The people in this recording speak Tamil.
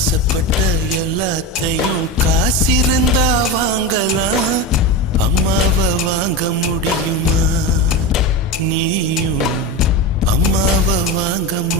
ஆசைப்பட்ட எல்லாத்தையும் காசிருந்தா வாங்கலாம். அம்மாவை வாங்க முடியுமா? நீயும் அம்மாவை வாங்க முடியுமா?